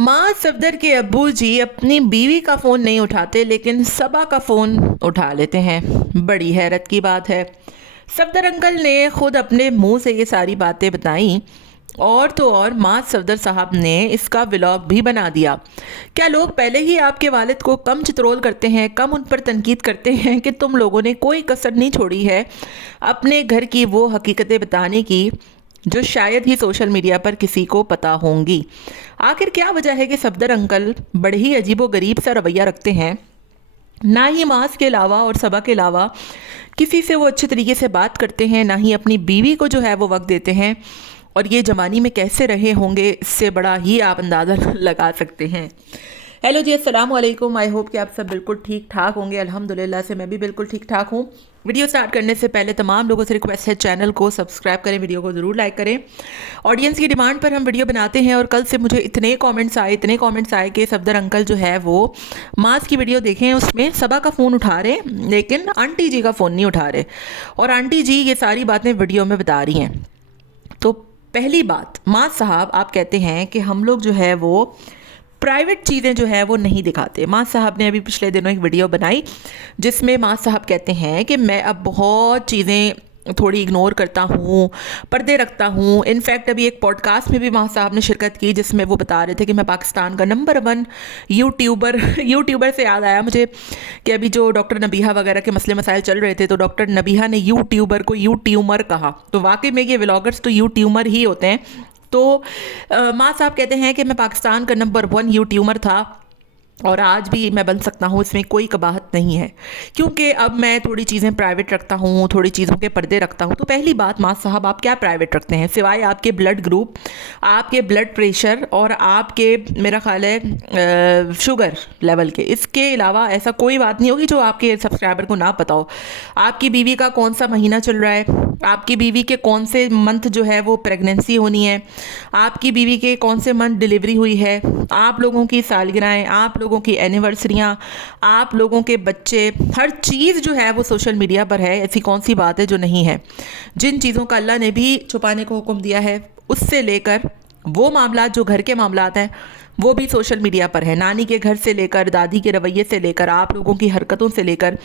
माँ सफदर के अब्बू जी अपनी बीवी का फ़ोन नहीं उठाते लेकिन सबा का फ़ोन उठा लेते हैं। बड़ी हैरत की बात है। सफदर अंकल ने खुद अपने मुंह से ये सारी बातें बताई और तो और माँ सफदर साहब ने इसका व्लॉग भी बना दिया। क्या लोग पहले ही आपके वालिद को कम चित्रोल करते हैं, कम उन पर तनकीद करते हैं कि तुम लोगों ने कोई कसर नहीं छोड़ी है अपने घर की वो हकीकतें बताने की जो शायद ही सोशल मीडिया पर किसी को पता होंगी। आखिर क्या वजह है कि सफदर अंकल बड़े ही अजीबो गरीब सा रवैया रखते हैं। ना ही मास के अलावा और सबा के अलावा किसी से वो अच्छे तरीके से बात करते हैं, ना ही अपनी बीवी को जो है वो वक्त देते हैं। और ये जवानी में कैसे रहे होंगे इससे बड़ा ही आप अंदाज़ा लगा सकते हैं। हेलो जी, अस्सलाम वालेकुम। आई होप कि आप सब बिल्कुल ठीक ठाक होंगे। अल्हम्दुलिल्लाह से मैं भी बिल्कुल ठीक ठाक हूँ। वीडियो स्टार्ट करने से पहले तमाम लोगों से रिक्वेस्ट है, चैनल को सब्सक्राइब करें, वीडियो को ज़रूर लाइक करें। ऑडियंस की डिमांड पर हम वीडियो बनाते हैं और कल से मुझे इतने कमेंट्स आए कि सफदर अंकल जो है वो मास की वीडियो देखें, उसमें सबा का फ़ोन उठा रहे लेकिन आंटी जी का फ़ोन नहीं उठा रहे और आंटी जी ये सारी बातें वीडियो में बता रही हैं। तो पहली बात, माँ साहब आप कहते हैं कि हम लोग जो है वो प्राइवेट चीज़ें जो है वो नहीं दिखाते। माँ साहब ने अभी पिछले दिनों एक वीडियो बनाई जिसमें माँ साहब कहते हैं कि मैं अब बहुत चीज़ें थोड़ी इग्नोर करता हूँ, पर्दे रखता हूँ। इनफैक्ट अभी एक पॉडकास्ट में भी माँ साहब ने शिरकत की जिसमें वो बता रहे थे कि मैं पाकिस्तान का नंबर 1 यूट्यूबर से याद आया मुझे कि अभी जो डॉक्टर नबीहा वगैरह के मसले मसाइल चल रहे थे तो डॉक्टर नबीहा ने यूट्यूबर को यूट्यूमर कहा। तो वाकई में ये व्लॉगर्स तो यूट्यूमर ही होते हैं। तो माँ साहब कहते हैं कि मैं पाकिस्तान का नंबर 1 यूट्यूबर था और आज भी मैं बन सकता हूँ, इसमें कोई कबाहत नहीं है क्योंकि अब मैं थोड़ी चीज़ें प्राइवेट रखता हूँ, थोड़ी चीज़ों के पर्दे रखता हूँ। तो पहली बात, माँ साहब आप क्या प्राइवेट रखते हैं सिवाय आपके ब्लड ग्रुप, आपके ब्लड प्रेशर और आपके मेरा ख्याल है शुगर लेवल के। इसके अलावा ऐसा कोई बात नहीं होगी जो आपके सब्सक्राइबर को ना पता हो। आपकी बीवी का कौन सा महीना चल रहा है, आपकी बीवी के कौन से मंथ जो है वो प्रेगनेंसी होनी है, आपकी बीवी के कौन से मंथ डिलीवरी हुई है, आप लोगों की सालगिरहें, आप लोगों की एनिवर्सरियाँ, आप लोगों के बच्चे, हर चीज़ जो है वो सोशल मीडिया पर है। ऐसी कौन सी बात है जो नहीं है। जिन चीज़ों का अल्लाह ने भी छुपाने को हुक्म दिया है उससे लेकर वो मामला जो घर के मामलात हैं वो भी सोशल मीडिया पर है। नानी के घर से लेकर दादी के रवैये से लेकर आप लोगों की हरकतों से लेकर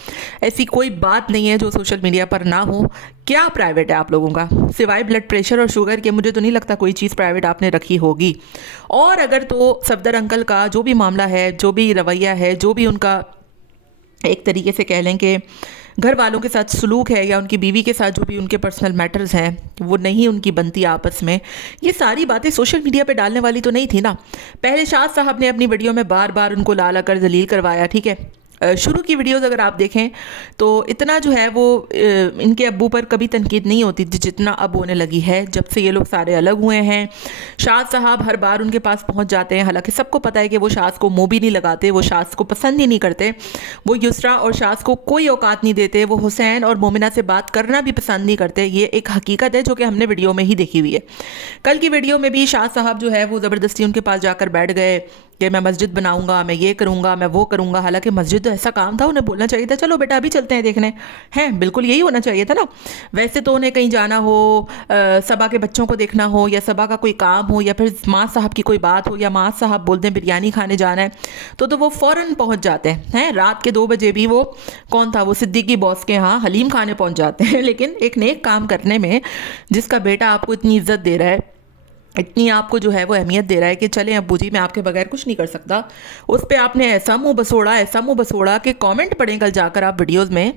ऐसी कोई बात नहीं है जो सोशल मीडिया पर ना हो। क्या प्राइवेट है आप लोगों का सिवाय ब्लड प्रेशर और शुगर के? मुझे तो नहीं लगता कोई चीज़ प्राइवेट आपने रखी होगी। और अगर तो सफदर अंकल का जो भी मामला है, जो भी रवैया है, जो भी उनका एक तरीके से कह लें कि घर वालों के साथ सलूक है या उनकी बीवी के साथ जो भी उनके पर्सनल मैटर्स हैं वो नहीं उनकी बनती आपस में, ये सारी बातें सोशल मीडिया पे डालने वाली तो नहीं थी ना। पहले शाद साहब ने अपनी वीडियो में बार बार उनको ला कर जलील करवाया, ठीक है। शुरू की वीडियोस अगर आप देखें तो इतना जो है वो इनके अब्बू पर कभी तनकीद नहीं होती थी जितना अब होने लगी है जब से ये लोग सारे अलग हुए हैं। शाद साहब हर बार उनके पास पहुंच जाते हैं, हालांकि सबको पता है कि वो शाद को मुँह भी नहीं लगाते, वो शाद को पसंद ही नहीं करते, वो युसरा और शाद को कोई औकात नहीं देते, वो हुसैन और मोमिना से बात करना भी पसंद नहीं करते। ये एक हकीकत है जो कि हमने वीडियो में ही देखी हुई है। कल की वीडियो में भी शाद साहब जो है वो ज़बरदस्ती उनके पास जाकर बैठ गए कि मैं मस्जिद बनाऊंगा, मैं ये करूंगा, मैं वो करूंगा। हालांकि मस्जिद तो ऐसा काम था, उन्हें बोलना चाहिए था चलो बेटा अभी चलते हैं देखने, हैं बिल्कुल यही होना चाहिए था ना। वैसे तो उन्हें कहीं जाना हो, सबा के बच्चों को देखना हो या सबा का कोई काम हो या फिर माँ साहब की कोई बात हो या माँ साहब बोलते हैं बिरयानी खाने जाना है तो वो फ़ौरन पहुँच जाते हैं। रात के 2 बजे भी वो कौन था, वो सिद्दीकी बॉस के यहाँ हलीम खाने पहुँच जाते हैं। लेकिन एक नेक काम करने में जिसका बेटा आपको इतनी इज्जत दे रहा है, इतनी आपको जो है वो अहमियत दे रहा है कि चलें अब्बू जी मैं आपके बगैर कुछ नहीं कर सकता, उस पर आपने ऐसा मुंह बसोड़ा कि कमेंट पढ़ें कल जाकर आप वीडियोस में,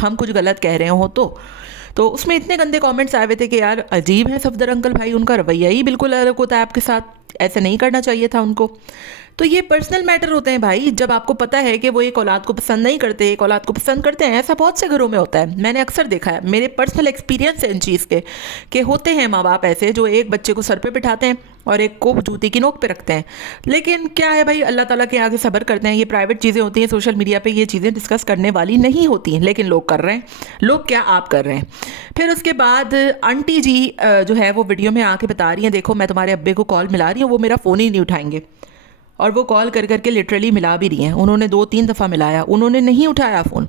हम कुछ गलत कह रहे हो तो उसमें इतने गंदे कमेंट्स आए हुए थे कि यार अजीब है सफदर अंकल भाई, उनका रवैया ही बिल्कुल अलग होता है आपके साथ, ऐसे नहीं करना चाहिए था उनको। तो ये पर्सनल मैटर होते हैं भाई। जब आपको पता है कि वो एक औलाद को पसंद नहीं करते, एक औलाद को पसंद करते हैं, ऐसा बहुत से घरों में होता है, मैंने अक्सर देखा है, मेरे पर्सनल एक्सपीरियंस है इन चीज़ के कि होते हैं माँ बाप ऐसे जो एक बच्चे को सर पे बिठाते हैं और एक को जूती की नोक पे रखते हैं। लेकिन क्या है भाई, अल्लाह ताला के आगे सब्र करते हैं। ये प्राइवेट चीज़ें होती हैं, सोशल मीडिया पे ये चीज़ें डिस्कस करने वाली नहीं होती हैं, लेकिन लोग कर रहे हैं। लोग क्या आप कर रहे हैं। फिर उसके बाद आंटी जी जो है वो वीडियो में आके बता रही हैं देखो मैं तुम्हारे अब्बे को कॉल मिला रही हूँ, वो मेरा फ़ोन ही नहीं उठाएंगे। और वो कॉल कर करके लिटरली मिला भी रही हैं, उन्होंने 2-3 दफ़ा मिलाया, उन्होंने नहीं उठाया फ़ोन।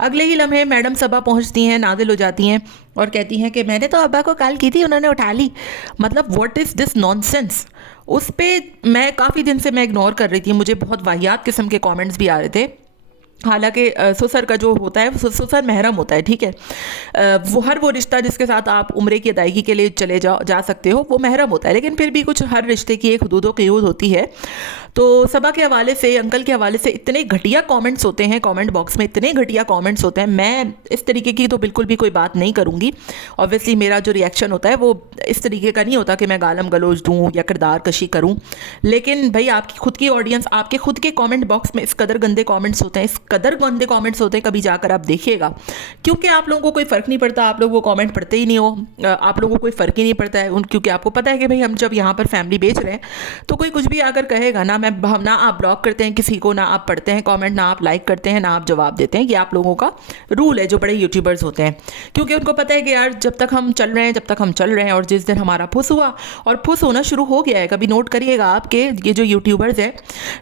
अगले ही लम्हे मैडम सबा पहुंचती हैं, नादिल हो जाती हैं और कहती हैं कि मैंने तो अब्बा को कॉल की थी, उन्होंने उठा ली। मतलब व्हाट इज़ दिस नॉनसेंस। उस पे मैं काफ़ी दिन से मैं इग्नोर कर रही थी, मुझे बहुत वाहियात किस्म के कमेंट्स भी आ रहे थे। हालांकि ससुर का जो होता है ससुर महरम होता है, ठीक है। वो रिश्ता जिसके साथ आप उम्रे की अदायगी के लिए चले जा सकते हो वो महरम होता है, लेकिन फिर भी कुछ हर रिश्ते की एक हदूद व क़यूद होती है। तो सबा के हवाले से, अंकल के हवाले से इतने घटिया कमेंट्स होते हैं, कमेंट बॉक्स में इतने घटिया कमेंट्स होते हैं। मैं इस तरीके की तो बिल्कुल भी कोई बात नहीं करूँगी। ऑब्वियसली मेरा जो रिएक्शन होता है वो इस तरीके का नहीं होता कि मैं गालम गलोच दूँ या किरदार कशी करूँ। लेकिन भाई आपकी खुद की ऑडियंस, आपके खुद के कमेंट बॉक्स में इस कदर गंदे कमेंट्स होते हैं, इस कदर गंदे कमेंट्स होते हैं, कभी जाकर आप देखिएगा। क्योंकि आप लोगों को कोई फ़र्क नहीं पड़ता, आप लोग वो कमेंट पढ़ते ही नहीं हो, आप लोगों को कोई फ़र्क ही नहीं पड़ता है क्योंकि आपको पता है कि भाई हम जब यहाँ पर फैमिली बेच रहे हैं तो कोई कुछ भी आकर कहेगा ना, ना आप ब्लॉक करते हैं किसी को, ना आप पढ़ते हैं कमेंट, ना आप लाइक करते हैं, ना आप जवाब देते हैं। ये आप लोगों का रूल है जो बड़े यूट्यूबर्स होते हैं, क्योंकि उनको पता है कि यार जब तक हम चल रहे हैं और जिस दिन हमारा फुस हुआ, और फुस होना शुरू हो गया है, कभी नोट करिएगा आपके ये जो यूट्यूबर्स हैं,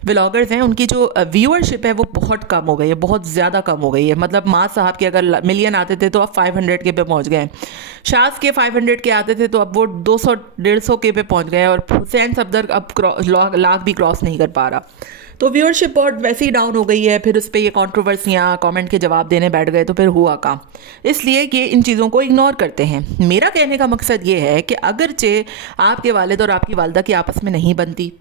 व्लॉगर्स हैं, उनकी जो व्यूअरशिप है वो बहुत कम हो गई है, बहुत ज़्यादा कम हो गई है। मतलब माँ साहब के अगर मिलियन आते थे तो अब 500 के पे पहुँच गए, शाज के 500 के आते थे तो अब वो 200-150 के पे पहुँच गए, और हुसैन सफदर अब लाख भी क्रॉस नहीं कर पा रहा। तो व्यूअरशिप बहुत वैसे ही डाउन हो गई है। फिर उस पर ये कंट्रोवर्सियाँ, कमेंट के जवाब देने बैठ गए तो फिर हुआ काम। इसलिए कि इन चीज़ों को इग्नोर करते हैं। मेरा कहने का मकसद ये है कि अगरचे आपके वालिद और आपकी वालदा की आपस में नहीं बनती,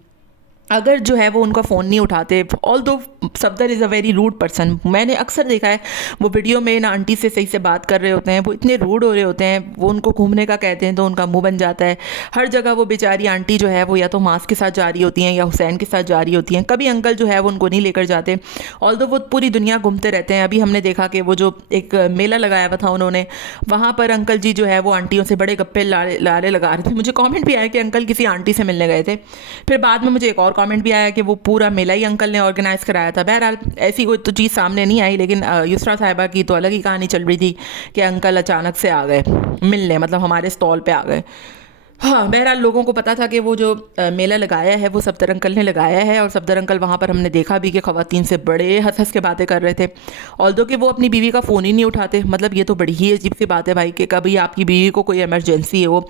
अगर जो है वो उनका फ़ोन नहीं उठाते, although Safdar is a very rude person. मैंने अक्सर देखा है वो वीडियो में ना आंटी से सही से बात कर रहे होते हैं, वो इतने रूड हो रहे होते हैं, वो उनको घूमने का कहते हैं तो उनका मुंह बन जाता है। हर जगह वो बेचारी आंटी जो है वो या तो मास के साथ जा रही होती हैं या हुसैन के साथ जा रही होती हैं, कभी अंकल जो है वो उनको नहीं लेकर जाते, ऑल दो वो पूरी दुनिया घूमते रहते हैं। अभी हमने देखा कि वो जो एक मेला लगाया हुआ था उन्होंने, वहाँ पर अंकल जी जो है वो आंटियों से बड़े गप्पे लारे लगा रहे थे। मुझे कॉमेंट भी आया कि अंकल किसी आंटी से मिलने गए थे। फिर बाद में मुझे एक और कमेंट भी आया कि वो पूरा मेला ही अंकल ने ऑर्गेनाइज कराया था। बहरहाल ऐसी कोई तो चीज़ सामने नहीं आई, लेकिन युसरा साहिबा की तो अलग ही कहानी चल रही थी कि अंकल अचानक से आ गए मिलने, मतलब हमारे स्टॉल पे आ गए। हाँ, बहरहाल लोगों को पता था कि वो जो मेला लगाया है वो सफदर अंकल ने लगाया है, और सफदर अंकल वहाँ पर हमने देखा भी कि ख़वातीन से बड़े हंस हंस के बातें कर रहे थे, ऑल्दो कि वो अपनी बीवी का फ़ोन ही नहीं उठाते। मतलब ये तो बड़ी ही अजीब सी बात है भाई कि कभी आपकी बीवी को कोई इमरजेंसी हो,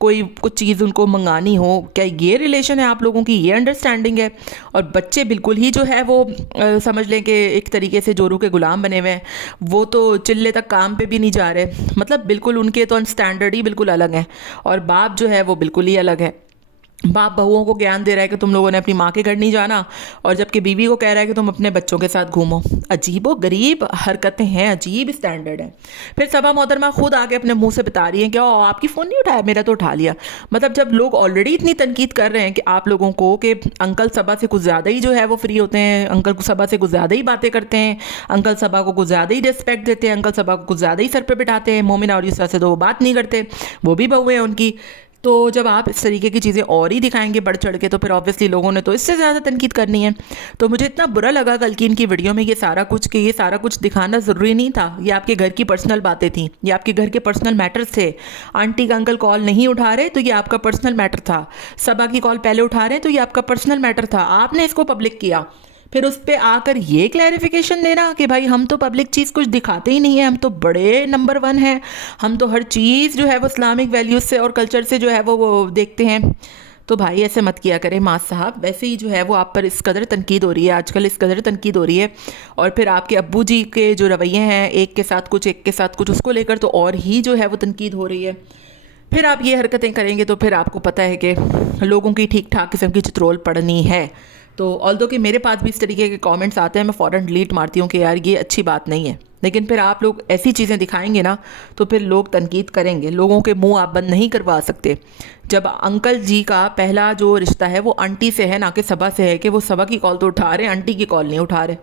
कोई कुछ चीज़ उनको मंगानी हो, क्या ये रिलेशन है आप लोगों की, ये अंडरस्टैंडिंग है? और बच्चे बिल्कुल ही जो है वो समझ लें कि एक तरीके से जोरू के ग़ुलाम बने हुए हैं, वो तो चिल्ले तक काम पे भी नहीं जा रहे। मतलब बिल्कुल उनके तो स्टैंडर्ड ही बिल्कुल अलग हैं, और बाप जो है वो बिल्कुल ही अलग है। बाप बहुओं को ज्ञान दे रहा है कि तुम लोगों ने अपनी माँ के घर नहीं जाना, और जबकि बीवी को कह रहा है कि तुम अपने बच्चों के साथ घूमो। अजीबो गरीब हरकतें हैं, अजीब स्टैंडर्ड है। फिर सबा मोहतरमा खुद आके अपने मुंह से बता रही हैं कि आपकी फ़ोन नहीं उठाया, मेरा तो उठा लिया। मतलब जब लोग ऑलरेडी इतनी तनकीद कर रहे हैं कि आप लोगों को कि अंकल सबा से कुछ ज़्यादा ही जो है वो फ्री होते हैं, अंकल सबा से कुछ ज़्यादा ही बातें करते हैं, अंकल सबा को कुछ ज़्यादा ही रिस्पेक्ट देते हैं, अंकल सबा को कुछ ज़्यादा ही सर पे बिठाते हैं, मोमिना और यूसरा से तो वो बात नहीं करते, वो भी बहू हैं उनकी। तो जब आप इस तरीके की चीज़ें और ही दिखाएंगे बढ़ चढ़ के, तो फिर ऑब्वियसली लोगों ने तो इससे ज़्यादा तनकीद करनी है। तो मुझे इतना बुरा लगा कल की इनकी वीडियो में ये सारा कुछ दिखाना ज़रूरी नहीं था। ये आपके घर की पर्सनल बातें थी, ये आपके घर के पर्सनल मैटर्स थे। आंटी का अंकल कॉल नहीं उठा रहे तो ये आपका पर्सनल मैटर था, सबा की कॉल पहले उठा रहे हैं तो ये आपका पर्सनल मैटर था, आपने इसको पब्लिक किया। फिर उस पर आकर ये क्लैरिफिकेशन देना कि भाई हम तो पब्लिक चीज़ कुछ दिखाते ही नहीं है, हम तो बड़े नंबर 1 हैं, हम तो हर चीज़ जो है वो इस्लामिक वैल्यूज़ से और कल्चर से जो है वो देखते हैं। तो भाई ऐसे मत किया करें मास साहब। वैसे ही जो है वो आप पर इस कदर तनकीद हो रही है आजकल, इस कदर तनकीद हो रही है, और फिर आपके अब्बू जी के जो रवैये हैं एक के साथ कुछ उसको लेकर तो और ही जो है वो तनकीद हो रही है। फिर आप ये हरकतें करेंगे तो फिर आपको पता है कि लोगों की ठीक ठाक किस्म की चित्रोल पड़नी है। तो ऑल्दो कि मेरे पास भी इस तरीके के कमेंट्स आते हैं, मैं फ़ौरन डिलीट मारती हूँ कि यार ये अच्छी बात नहीं है। लेकिन फिर आप लोग ऐसी चीज़ें दिखाएंगे ना तो फिर लोग तनकीद करेंगे, लोगों के मुंह आप बंद नहीं करवा सकते। जब अंकल जी का पहला जो रिश्ता है वो आंटी से है, ना कि सबा से है, कि वो सबा की कॉल तो उठा रहे, आंटी की कॉल नहीं उठा रहे।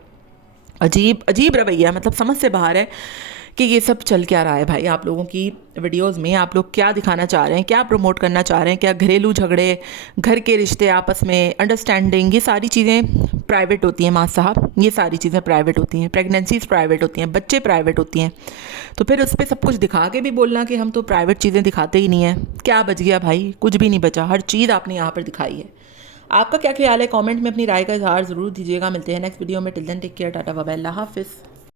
अजीब अजीब रवैया, मतलब समझ से बाहर है कि ये सब चल क्या रहा है भाई। आप लोगों की वीडियोस में आप लोग क्या दिखाना चाह रहे हैं, क्या प्रमोट करना चाह रहे हैं? क्या घरेलू झगड़े, घर के रिश्ते आपस में, अंडरस्टैंडिंग, ये सारी चीज़ें प्राइवेट होती हैं माँ साहब, ये सारी चीज़ें प्राइवेट होती हैं। प्रेगनेंसीज प्राइवेट होती हैं, बच्चे प्राइवेट होती हैं। तो फिर उस पर सब कुछ दिखा के भी बोलना कि हम तो प्राइवेट चीज़ें दिखाते ही नहीं हैं, क्या बच गया भाई? कुछ भी नहीं बचा, हर चीज़ आपने यहाँ पर दिखाई है। आपका क्या ख्याल है? कमेंट में अपनी राय का इजहार ज़रूर दीजिएगा। मिलते हैं नेक्स्ट वीडियो में। Till then take care, tata bye bye, अल्लाह हाफिज़।